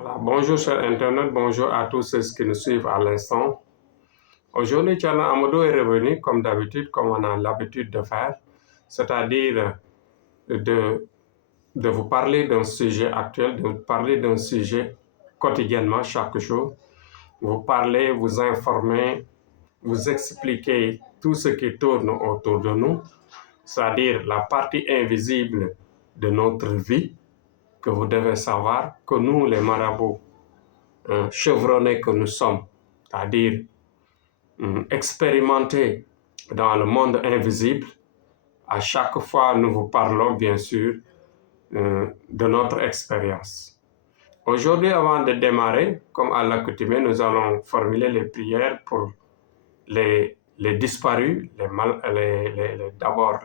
Voilà. Bonjour chers internautes, bonjour à tous ceux qui nous suivent à l'instant. Aujourd'hui, Thierno Amadou est revenu comme d'habitude, comme on a l'habitude de faire, c'est-à-dire de vous parler d'un sujet actuel, de vous parler d'un sujet quotidiennement, chaque jour, vous parler, vous informer, vous expliquer tout ce qui tourne autour de nous, c'est-à-dire la partie invisible de notre vie que vous devez savoir, que nous, les marabouts, chevronnés que nous sommes, c'est-à-dire expérimentés dans le monde invisible. À chaque fois, nous vous parlons bien sûr de notre expérience. Aujourd'hui, avant de démarrer, comme à l'accoutumée, nous allons formuler les prières pour les disparus, d'abord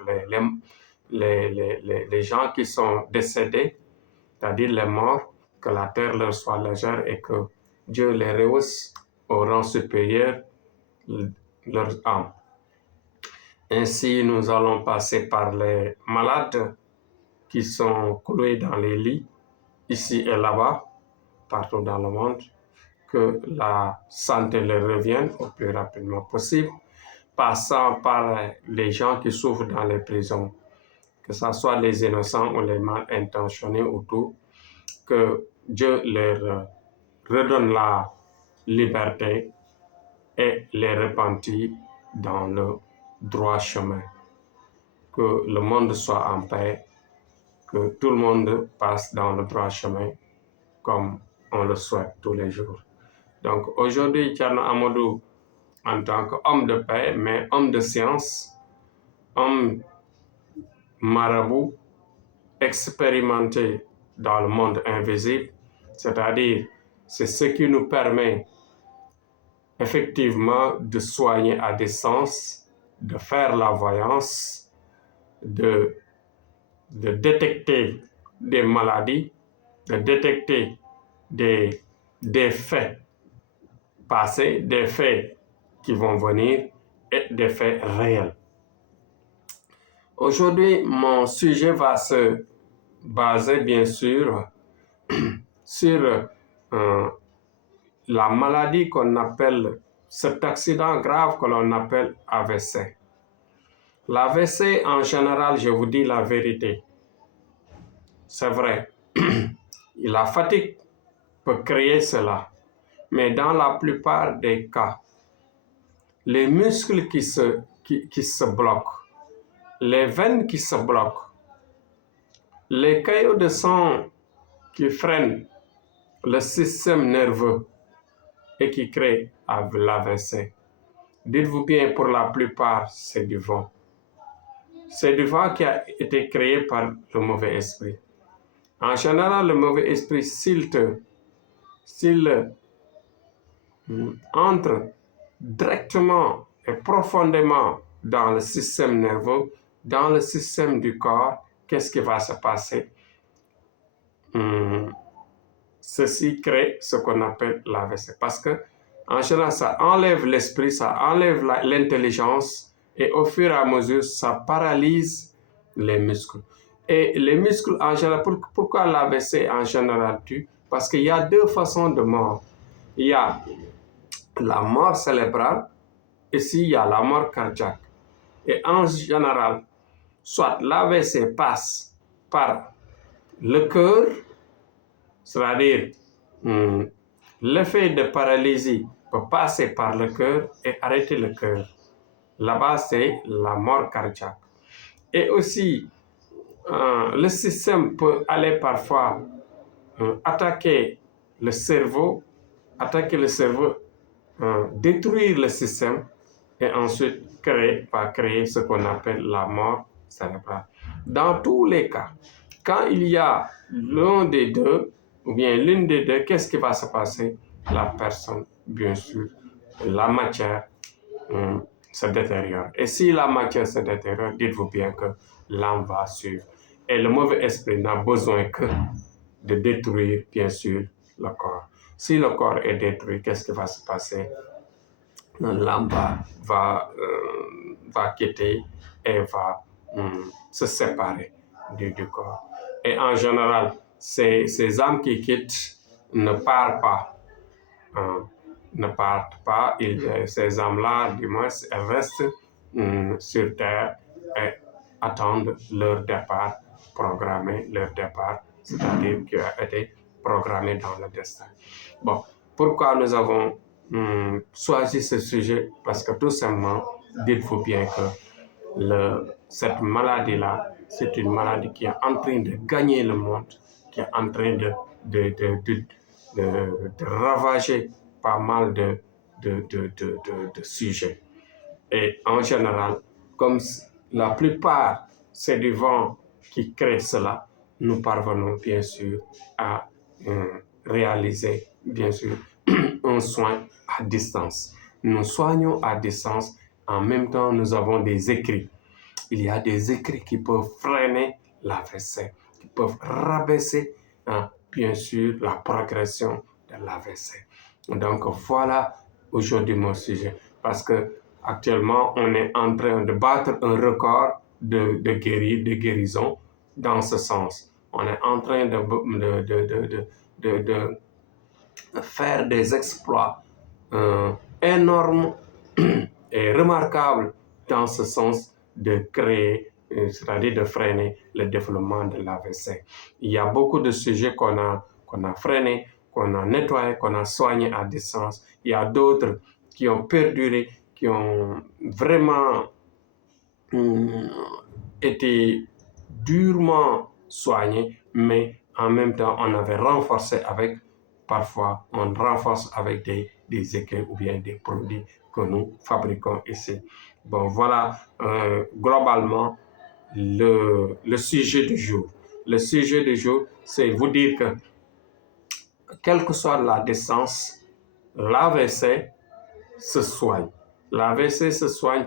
les gens qui sont décédés, c'est-à-dire les morts, que la terre leur soit légère et que Dieu les rehausse au rang supérieur leurs âmes. Ainsi, nous allons passer par les malades qui sont cloués dans les lits, ici et là-bas, partout dans le monde, que la santé leur revienne au plus rapidement possible, passant par les gens qui souffrent dans les prisons, que ce soit les innocents ou les mal intentionnés ou tout, que Dieu leur redonne la liberté et les repentir dans le droit chemin. Que le monde soit en paix, que tout le monde passe dans le droit chemin comme on le souhaite tous les jours. Donc aujourd'hui, Thierno Amadou, en tant qu'homme de paix, mais homme de science, homme marabout, expérimenté dans le monde invisible, c'est-à-dire c'est ce qui nous permet effectivement de soigner à distance, de faire la voyance, de détecter des maladies, de détecter des faits passés, des faits qui vont venir et des faits réels. Aujourd'hui, mon sujet va se baser bien sûr sur la maladie qu'on appelle, cet accident grave que l'on appelle AVC. L'AVC, en général, je vous dis la vérité, c'est vrai, la fatigue peut créer cela, mais dans la plupart des cas, les muscles qui se bloquent, les veines qui se bloquent, les caillots de sang qui freinent le système nerveux et qui créent l'AVC. Dites-vous bien, pour la plupart, c'est du vent. C'est du vent qui a été créé par le mauvais esprit. En général, le mauvais esprit, s'il entre directement et profondément dans le système nerveux, dans le système du corps, qu'est-ce qui va se passer? Ceci crée ce qu'on appelle l'AVC. Parce que, en général, ça enlève l'esprit, ça enlève l'intelligence, et au fur et à mesure, ça paralyse les muscles. Et les muscles, en général, pourquoi l'AVC en général tue? Parce qu'il y a deux façons de mort. Il y a la mort cérébrale, et il y a la mort cardiaque. Et en général, soit l'AVC passe par le cœur, c'est-à-dire l'effet de paralysie peut passer par le cœur et arrêter le cœur. Là-bas, c'est la mort cardiaque. Et aussi, le système peut aller parfois attaquer le cerveau, détruire le système et ensuite créer ce qu'on appelle la mort cérébrale. Dans tous les cas, quand il y a l'un des deux, ou bien l'une des deux, qu'est-ce qui va se passer? La personne, bien sûr, la matière se détériore. Et si la matière se détériore, dites-vous bien que l'âme va suivre. Et le mauvais esprit n'a besoin que de détruire, bien sûr, le corps. Si le corps est détruit, qu'est-ce qui va se passer? L'âme va quitter et va se séparer du corps. Et en général, ces âmes qui quittent ne partent pas. Ne partent pas. Ces âmes-là, du moins, elles restent sur Terre et attendent leur départ programmé, leur départ, c'est-à-dire qui a été programmé dans le destin. Bon, pourquoi nous avons choisi ce sujet? Parce que tout simplement, dites-vous bien que cette maladie-là, c'est une maladie qui est en train de gagner le monde, qui est en train de ravager pas mal de sujets. Et en général, comme la plupart, c'est du vent qui crée cela, nous parvenons bien sûr à réaliser, bien sûr, un soin à distance. Nous soignons à distance, en même temps nous avons des écrits. Il y a des écrits qui peuvent freiner l'AVC, qui peuvent rabaisser, bien sûr, la progression de l'AVC. Donc voilà aujourd'hui mon sujet, parce que actuellement on est en train de battre un record de guérison dans ce sens. On est en train de faire des exploits énormes et remarquables dans ce sens de créer, c'est-à-dire de freiner le développement de l'AVC. Il y a beaucoup de sujets qu'on a freinés, qu'on a nettoyés, qu'on a soignés à distance. Il y a d'autres qui ont perduré, qui ont vraiment été durement soignés, mais en même temps, on avait renforcé avec, parfois, on renforce avec des écrits ou bien des produits que nous fabriquons ici. Bon, voilà globalement le sujet du jour. Le sujet du jour, c'est vous dire que, quelle que soit la distance, l'AVC se soigne. L'AVC se soigne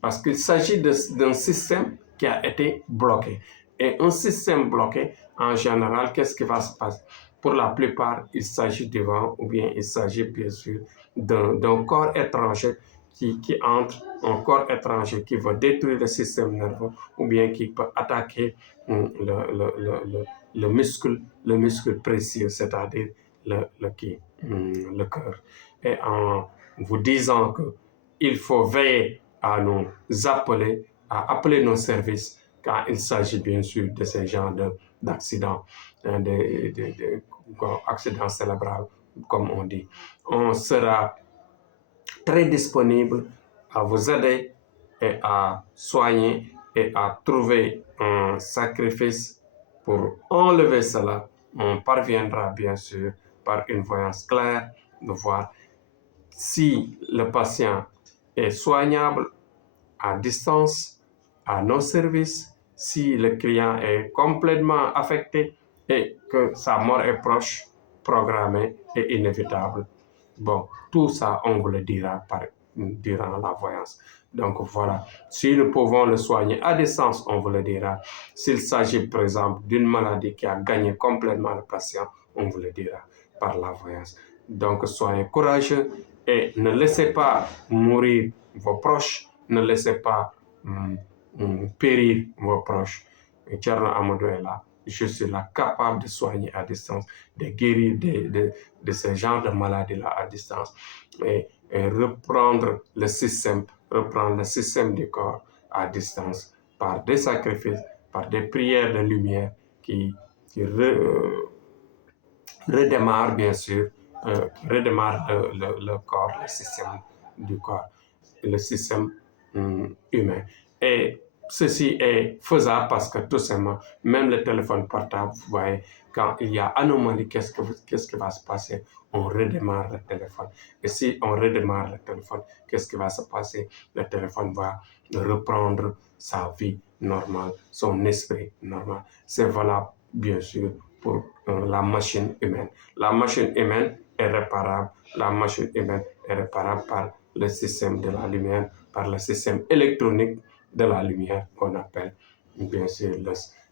parce qu'il s'agit d'un système qui a été bloqué. Et un système bloqué, en général, qu'est-ce qui va se passer? Pour la plupart, il s'agit du vent, ou bien il s'agit bien sûr d'un corps étranger qui entre, un corps étranger qui va détruire le système nerveux, ou bien qui peut attaquer le muscle précieux, c'est-à-dire le cœur. Et en vous disant qu'il faut veiller à nous appeler, à appeler nos services quand il s'agit bien sûr de ce genre d'accidents, accidents cérébraux, comme on dit. On sera très disponible à vous aider et à soigner et à trouver un sacrifice pour enlever cela. On parviendra bien sûr par une voyance claire de voir si le patient est soignable à distance, à nos services, si le client est complètement affecté et que sa mort est proche, programmée et inévitable. Bon, tout ça, on vous le dira durant la voyance. Donc voilà, si nous pouvons le soigner à distance, on vous le dira. S'il s'agit, par exemple, d'une maladie qui a gagné complètement le patient, on vous le dira par la voyance. Donc soyez courageux et ne laissez pas mourir vos proches, ne laissez pas périr vos proches. Thierno Amadou est là. Je suis là, capable de soigner à distance, de guérir de ce genre de maladie-là à distance et reprendre le système du corps à distance par des sacrifices, par des prières de lumière qui redémarrent bien sûr, qui redémarrent le corps, le système du corps, le système humain. Et ceci est faisable parce que tout simplement, même le téléphone portable, vous voyez, quand il y a anomalie, qu'est-ce qui va se passer? On redémarre le téléphone. Et si on redémarre le téléphone, qu'est-ce qui va se passer? Le téléphone va reprendre sa vie normale, son esprit normal. C'est valable, bien sûr, pour la machine humaine. La machine humaine est réparable. La machine humaine est réparable par le système de la lumière, par le système électronique de la lumière qu'on appelle bien sûr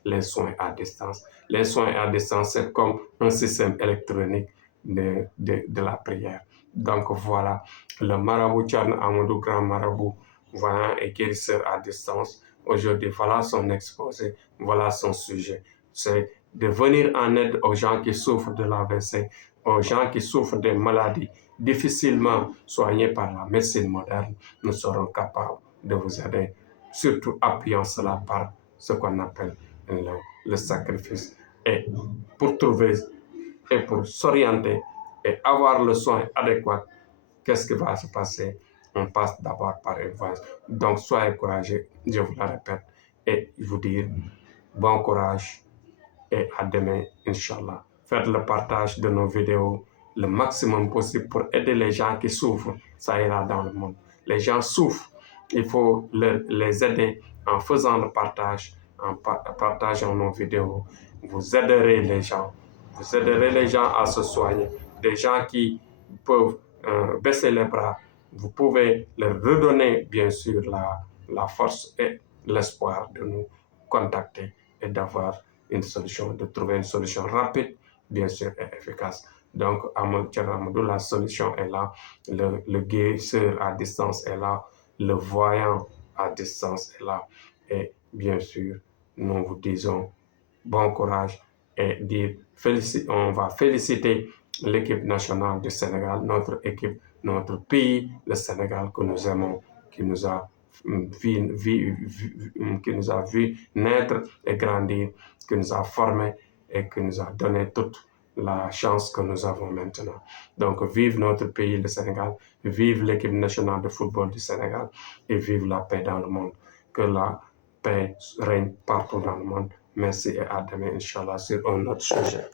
les soins à distance. Les soins à distance, c'est comme un système électronique de la prière. Donc voilà, le marabout Thierno Amadou, grand marabout, voyant et guérisseur à distance. Aujourd'hui, voilà son exposé, voilà son sujet. C'est de venir en aide aux gens qui souffrent de l'AVC, aux gens qui souffrent des maladies difficilement soignées par la médecine moderne, nous serons capables de vous aider, surtout appuyant cela par ce qu'on appelle le sacrifice. Et pour trouver et pour s'orienter et avoir le soin adéquat, qu'est-ce qui va se passer? On passe d'abord par une voie. Donc, soyez courageux, je vous le répète, et vous dire bon courage et à demain, Inch'Allah. Faites le partage de nos vidéos le maximum possible pour aider les gens qui souffrent. Ça ira dans le monde. Les gens souffrent. Il faut les aider en faisant le partage, en partageant nos vidéos. Vous aiderez les gens. Vous aiderez les gens à se soigner. Des gens qui peuvent baisser les bras. Vous pouvez leur redonner, bien sûr, la force et l'espoir de nous contacter et d'avoir une solution, de trouver une solution rapide, bien sûr, et efficace. Donc, Amadou, la solution est là, le guérisseur à distance est là, le voyant à distance est là. Et bien sûr, nous vous disons bon courage et on va féliciter l'équipe nationale du Sénégal, notre équipe, notre pays, le Sénégal que nous aimons, qui nous a vu naître et grandir, qui nous a formés et qui nous a donné toute la chance que nous avons maintenant. Donc, vive notre pays, le Sénégal, vive l'équipe nationale de football du Sénégal et vive la paix dans le monde. Que la paix règne partout dans le monde. Merci et à demain, Inch'Allah, sur un autre sujet.